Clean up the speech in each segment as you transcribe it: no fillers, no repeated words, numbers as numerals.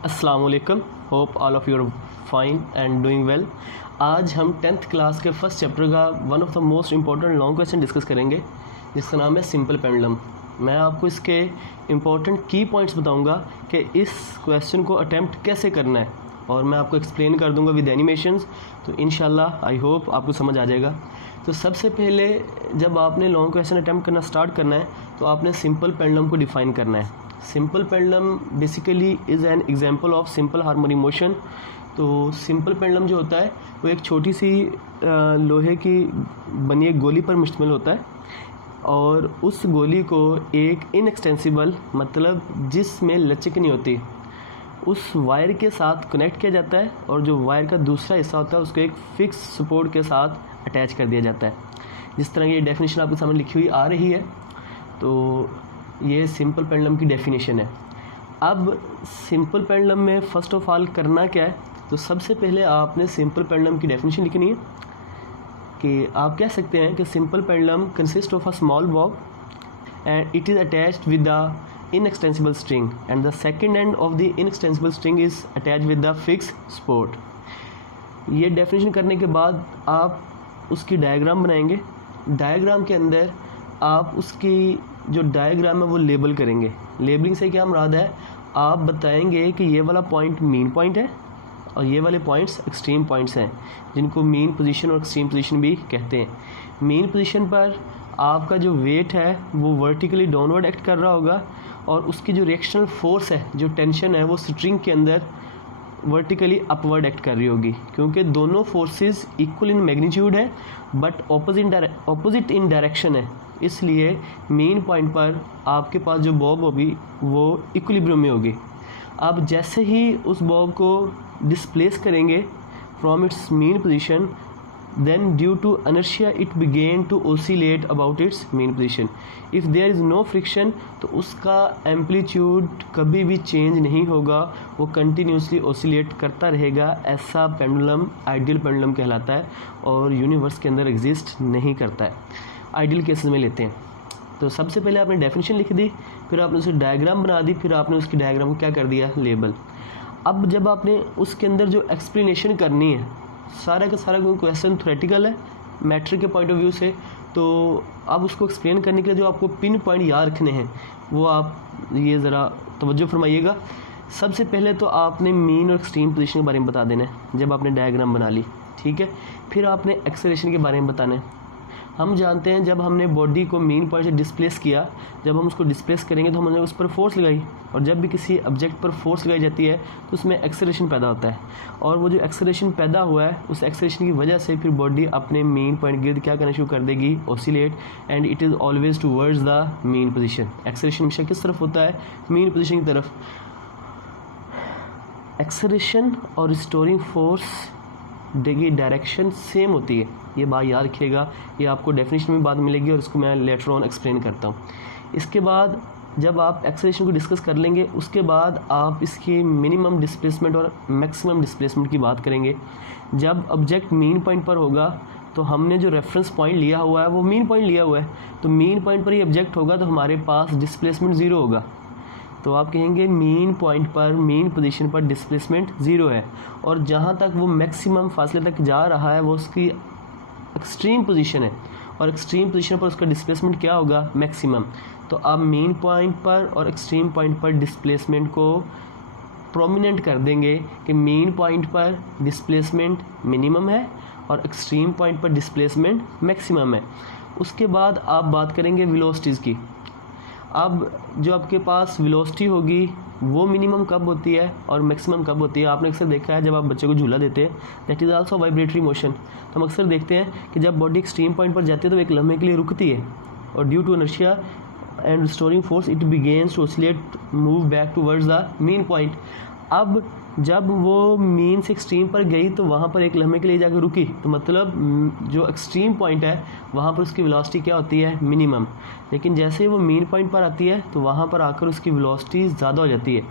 अस्सलाम वालेकुम, hope all of you're fine and doing well. आज हम 10th क्लास के फर्स्ट चैप्टर का one of the most important long question discuss करेंगे, जिसका नाम है सिंपल पेंडुलम। मैं आपको इसके इम्पॉर्टेंट की पॉइंट्स बताऊंगा कि इस क्वेश्चन को अटैम्प्ट कैसे करना है, और मैं आपको एक्सप्लेन कर दूंगा विद एनिमेशंस। तो इंशाल्लाह आई होप आपको समझ आ जाएगा। तो सबसे पहले जब आपने लॉन्ग क्वेश्चन अटैम्प्ट करना स्टार्ट करना है तो आपने सिंपल पेंडुलम को डिफ़ाइन करना है। Simple pendulum basically is an example of simple harmonic motion. तो सिंपल पेंडुलम जो होता है वो एक छोटी सी लोहे की बनी एक गोली पर मुश्तमिल होता है, और उस गोली को एक इनएक्सटेंसिबल मतलब जिसमें लचक नहीं होती उस वायर के साथ कनेक्ट किया जाता है, और जो वायर का दूसरा हिस्सा होता है उसको एक फिक्स सपोर्ट के साथ अटैच कर दिया जाता है। जिस तरह ये डेफिनेशन आपके सामने लिखी हुई आ रही है, तो ये सिंपल पेंडुलम की डेफिनेशन है। अब सिंपल पेंडुलम में फ़र्स्ट ऑफ ऑल करना क्या है, तो सबसे पहले आपने सिंपल पेंडुलम की डेफिनेशन लिखनी है कि आप कह सकते हैं कि simple pendulum consist of a small Bob and it is attached with the inextensible string and the second end of the inextensible string is attached with the fixed support। ये डेफिनेशन करने के बाद आप उसकी डायग्राम बनाएंगे। Diagram के अंदर आप उसकी जो डायग्राम है वो लेबल करेंगे। लेबलिंग से क्या मुराद है, आप बताएंगे कि ये वाला पॉइंट मीन पॉइंट है और ये वाले पॉइंट्स एक्सट्रीम पॉइंट्स हैं, जिनको मीन पोजीशन और एक्सट्रीम पोजीशन भी कहते हैं। मीन पोजीशन पर आपका जो वेट है वो वर्टिकली डाउनवर्ड एक्ट कर रहा होगा, और उसकी जो रिएक्शनल फोर्स है, जो टेंशन है, वो स्ट्रिंग के अंदर वर्टिकली अपवर्ड एक्ट कर रही होगी, क्योंकि दोनों फोर्सेस इक्वल इन मैग्नीट्यूड है बट ऑपोजिट इन डायरेक्शन है। इसलिए मेन पॉइंट पर आपके पास जो बॉब होगी वो इक्विलिब्रियम में होगी। अब जैसे ही उस बॉब को डिस्प्लेस करेंगे from its mean position, then due to inertia it began to oscillate about its mean position। if there is no friction तो उसका एम्पलीट्यूड कभी भी चेंज नहीं होगा, वो कंटिन्यूसली ओसिलेट करता रहेगा। ऐसा पेंडुलम आइडियल पेंडुलम कहलाता है और यूनिवर्स के अंदर एग्जिस्ट नहीं करता है। आइडियल केसेस में लेते हैं। तो सबसे पहले आपने डेफिनेशन लिख दी, फिर आपने उसे डायग्राम बना दी, फिर आपने उसकी डायग्राम को क्या कर दिया, लेबल। अब जब आपने उसके अंदर जो एक्सप्लेनेशन करनी है, सारा का सारा क्वेश्चन थ्योरेटिकल है मैटर के पॉइंट ऑफ व्यू से, तो अब उसको एक्सप्लेन करने के लिए जो आपको पिन पॉइंट याद रखने हैं वो आप ये ज़रा तवज्जो फरमाइएगा। सबसे पहले तो आपने मीन और एक्सट्रीम पोजीशन के बारे में बता देना है जब आपने डायग्राम बना ली, ठीक है। फिर आपने एक्सेलरेशन के बारे में बताना है। हम जानते हैं जब हमने बॉडी को मेन पॉइंट से डिस्प्लेस किया, जब हम उसको डिस्प्लेस करेंगे तो हमने उस पर फोर्स लगाई, और जब भी किसी ऑब्जेक्ट पर फोर्स लगाई जाती है तो उसमें एक्सेलरेशन पैदा होता है, और वो जो एक्सेलरेशन पैदा हुआ है उस एक्सेलरेशन की वजह से फिर बॉडी अपने मेन पॉइंट गिर्द क्या करना शुरू कर देगी, oscillate, and it is always towards the mean position. Acceleration हमेशा किस तरफ होता है, मेन पोजीशन की तरफ। एक्सेलरेशन और रिस्टोरिंग फोर्स की डायरेक्शन सेम होती है, ये बात याद रखिएगा। ये आपको डेफिनेशन में बाद मिलेगी और इसको मैं लेटर ऑन एक्सप्लेन करता हूँ। इसके बाद जब आप एक्सेलरेशन को डिस्कस कर लेंगे, उसके बाद आप इसकी मिनिमम डिस्प्लेसमेंट और मैक्सिमम डिस्प्लेसमेंट की बात करेंगे। जब ऑब्जेक्ट मेन पॉइंट पर होगा तो हमने जो रेफरेंस पॉइंट लिया हुआ है वो मेन पॉइंट लिया हुआ है, तो मेन पॉइंट पर ही ऑब्जेक्ट होगा तो हमारे पास डिस्प्लेसमेंट ज़ीरो होगा। तो आप कहेंगे मेन पॉइंट पर मेन पोजीशन पर डिस्प्लेसमेंट ज़ीरो है, और जहाँ तक वो मैक्सिमम फासले तक जा रहा है वो उसकी एक्सट्रीम पोजीशन है, और एक्सट्रीम पोजीशन पर उसका डिस्प्लेसमेंट क्या होगा, मैक्सिमम। तो आप मेन पॉइंट पर और एक्सट्रीम पॉइंट पर डिस्प्लेसमेंट को प्रोमिनेंट कर देंगे कि मेन पॉइंट पर डिस्प्लेसमेंट मिनिमम है और एक्सट्रीम पॉइंट पर डिस्प्लेसमेंट मैक्सिमम है। उसके बाद आप बात करेंगे वेलोसिटीज़ की। अब जो आपके पास वेलोसिटी होगी वो मिनिमम कब होती है और मैक्सिमम कब होती है। आपने अक्सर देखा है जब आप बच्चे को झूला देते हैं, that is also vibratory motion. तो हम अक्सर देखते हैं कि जब बॉडी एक्सट्रीम पॉइंट पर जाती है तो एक लम्हे के लिए रुकती है, और due to inertia and restoring force it begins to oscillate move back towards the mean point. अब जब वो मेन से एक्सट्रीम पर गई तो वहाँ पर एक लम्हे के लिए जाकर रुकी, तो मतलब जो एक्सट्रीम पॉइंट है वहाँ पर उसकी वेलोसिटी क्या होती है, मिनिमम। लेकिन जैसे ही वो मेन पॉइंट पर आती है तो वहाँ पर आकर उसकी वेलोसिटी ज़्यादा हो जाती है।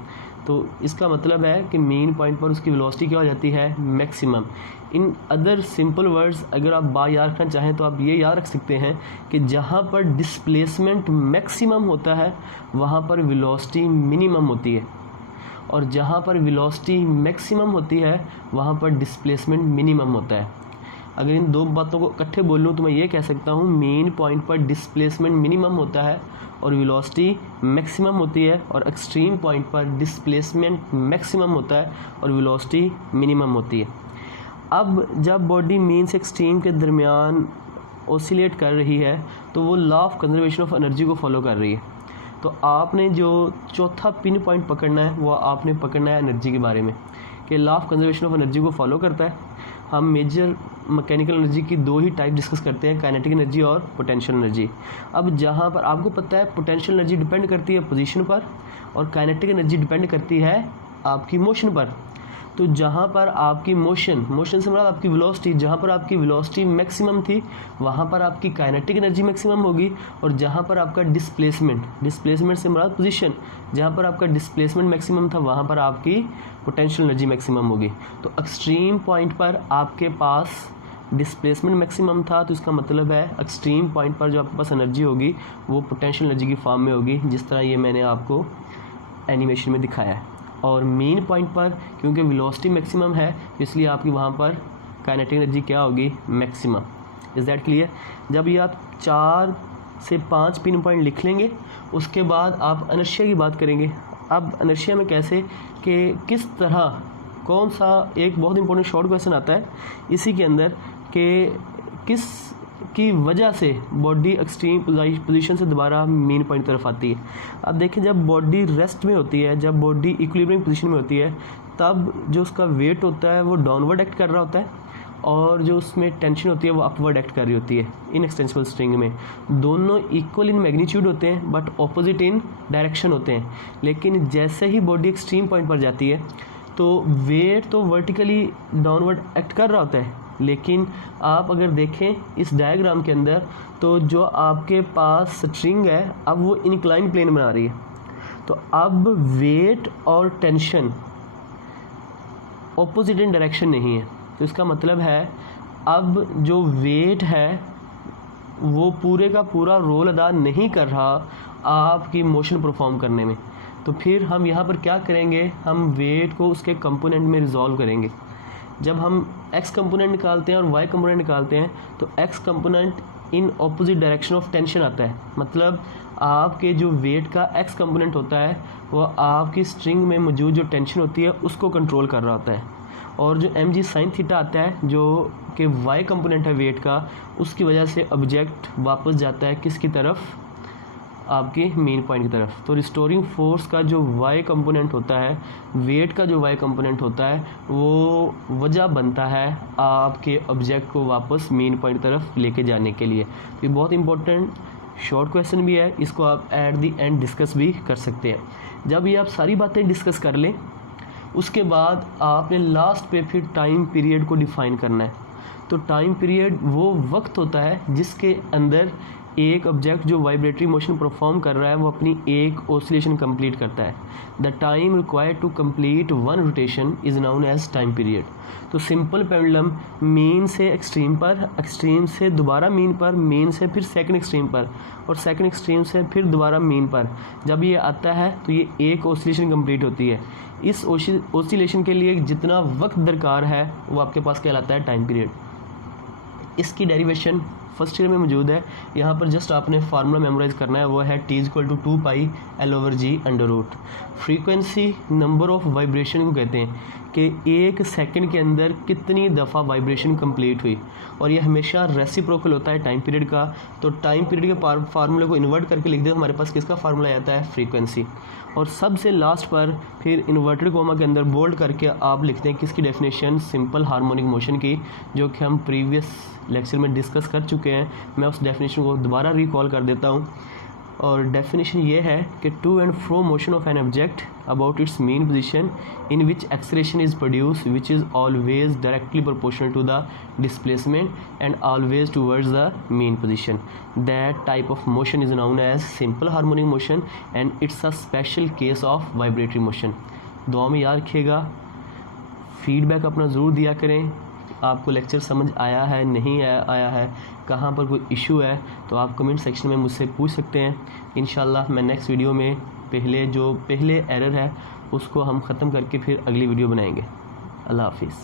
तो इसका मतलब है कि मेन पॉइंट पर उसकी वेलोसिटी क्या हो जाती है, maximum. In other simple words अगर आप बात याद रखना चाहें तो आप ये याद रख सकते हैं कि जहाँ पर डिस्प्लेसमेंट मैक्सिमम होता है वहाँ पर वेलोसिटी मिनिमम होती है, और जहाँ पर वेलोसिटी मैक्सिमम होती है वहाँ पर डिस्प्लेसमेंट मिनिमम होता है। अगर इन दो बातों को इकट्ठे बोल लूँ तो मैं ये कह सकता हूँ मेन पॉइंट पर डिस्प्लेसमेंट मिनिमम होता है और वेलोसिटी मैक्सिमम होती है, और एक्सट्रीम पॉइंट पर डिस्प्लेसमेंट मैक्सिमम होता है और वेलोसिटी मिनिमम होती है। अब जब बॉडी मीन से एक्सट्रीम के दरमियान ओसिलेट कर रही है तो वो law of conservation of energy को फॉलो कर रही है। तो आपने जो चौथा पिन पॉइंट पकड़ना है वो आपने पकड़ना है एनर्जी के बारे में, कि law of conservation of energy को फॉलो करता है। हम मेजर मैकेनिकल एनर्जी की दो ही टाइप डिस्कस करते हैं, काइनेटिक एनर्जी और पोटेंशियल एनर्जी। अब जहाँ पर आपको पता है पोटेंशियल एनर्जी डिपेंड करती है पोजीशन पर और काइनेटिक एनर्जी डिपेंड करती है आपकी मोशन पर। तो जहाँ पर आपकी मोशन से मतलब आपकी वेलोसिटी, जहाँ पर आपकी वेलोसिटी मैक्सिमम थी वहाँ पर आपकी काइनेटिक एनर्जी मैक्सिमम होगी, और जहाँ पर आपका डिस्प्लेसमेंट से मतलब पोजीशन, जहाँ पर आपका डिस्प्लेसमेंट मैक्सिमम था वहाँ पर आपकी पोटेंशियल एनर्जी मैक्सिमम होगी। तो एक्सट्रीम पॉइंट पर आपके पास डिस्प्लेसमेंट मैक्सिमम था, तो इसका मतलब है एक्सट्रीम पॉइंट पर जो आपके पास एनर्जी होगी वो पोटेंशियल एनर्जी की फॉर्म में होगी, जिस तरह ये मैंने आपको एनिमेशन में दिखाया है। और मेन पॉइंट पर क्योंकि वेलोसिटी मैक्सिमम है इसलिए आपकी वहाँ पर काइनेटिक एनर्जी क्या होगी, मैक्सिमम। Is that clear? जब ये आप 4 से 5 पिन पॉइंट लिख लेंगे उसके बाद आप इनर्शिया की बात करेंगे। अब इनर्शिया में कैसे, कि किस तरह, कौन सा, एक बहुत इंपॉर्टेंट शॉर्ट क्वेश्चन आता है इसी के अंदर, कि किस की वजह से बॉडी एक्सट्रीम पोजीशन से दोबारा मेन पॉइंट तरफ आती है। अब देखें जब बॉडी रेस्ट में होती है, जब बॉडी इक्विलिब्रियम पोजीशन में होती है, तब जो उसका वेट होता है वो डाउनवर्ड एक्ट कर रहा होता है और जो उसमें टेंशन होती है वो अपवर्ड एक्ट कर रही होती है। इन एक्सटेंसिबल स्ट्रिंग में दोनों इक्वल इन मैग्नीट्यूड होते हैं बट ऑपोजिट इन डायरेक्शन होते हैं। लेकिन जैसे ही बॉडी एक्सट्रीम पॉइंट पर जाती है तो वेट तो वर्टिकली डाउनवर्ड एक्ट कर रहा होता है, लेकिन आप अगर देखें इस डायग्राम के अंदर तो जो आपके पास स्ट्रिंग है अब वो इंक्लाइन प्लेन बना रही है। तो अब वेट और टेंशन ऑपोजिट इन डायरेक्शन नहीं है, तो इसका मतलब है अब जो वेट है वो पूरे का पूरा रोल अदा नहीं कर रहा आपकी मोशन परफॉर्म करने में। तो फिर हम यहाँ पर क्या करेंगे, हम वेट को उसके कंपोनेंट में रिजॉल्व करेंगे। जब हम x कंपोनेंट निकालते हैं और y कंपोनेंट निकालते हैं तो x component in opposite direction of tension आता है। मतलब आपके जो वेट का x कंपोनेंट होता है वो आपकी स्ट्रिंग में मौजूद जो टेंशन होती है उसको कंट्रोल कर रहा होता है, और जो mg sin थीटा आता है जो कि y कंपोनेंट है वेट का, उसकी वजह से ऑब्जेक्ट वापस जाता है किसकी तरफ, आपके मेन पॉइंट की तरफ। तो रिस्टोरिंग फोर्स का जो y कंपोनेंट होता है, वेट का जो y कंपोनेंट होता है, वो वजह बनता है आपके ऑब्जेक्ट को वापस मेन पॉइंट की तरफ लेके जाने के लिए। तो ये बहुत इंपॉर्टेंट शॉर्ट क्वेश्चन भी है, इसको आप एट दी एंड डिस्कस भी कर सकते हैं। जब ये आप सारी बातें डिस्कस कर लें उसके बाद आपने लास्ट पे फिर टाइम पीरियड को डिफ़ाइन करना है। तो टाइम पीरियड वो वक्त होता है जिसके अंदर एक ऑब्जेक्ट जो वाइब्रेटरी मोशन परफॉर्म कर रहा है वो अपनी एक ऑसिलेशन कंप्लीट करता है। The time required to complete one rotation is known as time period. तो सिंपल पेंडुलम मीन से एक्सट्रीम पर, एक्सट्रीम से दोबारा मीन पर, मीन से फिर सेकंड एक्सट्रीम पर, और सेकंड एक्सट्रीम से फिर दोबारा मीन पर जब ये आता है तो ये एक ऑसिलेशन कंप्लीट होती है। इस ऑसिलेशन के लिए जितना वक्त दरकार है वो आपके पास कहलाता है टाइम पीरियड। इसकी डेरिवेशन फर्स्ट ईयर में मौजूद है, यहाँ पर जस्ट आपने फार्मूला मेमोराइज करना है, वो है T=2πL/g under root. Frequency number of vibration को कहते हैं कि एक सेकंड के अंदर कितनी दफ़ा वाइब्रेशन कंप्लीट हुई, और ये हमेशा रेसिप्रोकल होता है टाइम पीरियड का। तो टाइम पीरियड के फार्मूले को इन्वर्ट करके लिख दें, हमारे पास किसका फार्मूला आता है, फ्रीक्वेंसी। और सबसे लास्ट पर फिर इन्वर्टेड कोमा के अंदर बोल्ड करके आप लिखते हैं किसकी डेफिनेशन, सिंपल हार्मोनिक मोशन की, जो कि हम प्रीवियस लेक्चर में डिस्कस कर चुके हैं। मैं उस डेफिनेशन को दोबारा रिकॉल कर देता हूँ, और डेफिनेशन ये है कि to and fro motion of an object about its mean position in which acceleration is produce which is always directly proportional to the displacement and always towards the mean position. That type of motion is known as simple harmonic motion and it's a special case of vibratory motion. दुआ में याद रखिएगा, feedback अपना ज़रूर दिया करें। आपको lecture समझ आया है, नहीं आया है, कहाँ पर कोई इशू है तो आप कमेंट सेक्शन में मुझसे पूछ सकते हैं। इंशाल्लाह मैं नेक्स्ट वीडियो में पहले एरर है उसको हम ख़त्म करके फिर अगली वीडियो बनाएंगे। अल्लाह हाफिज़।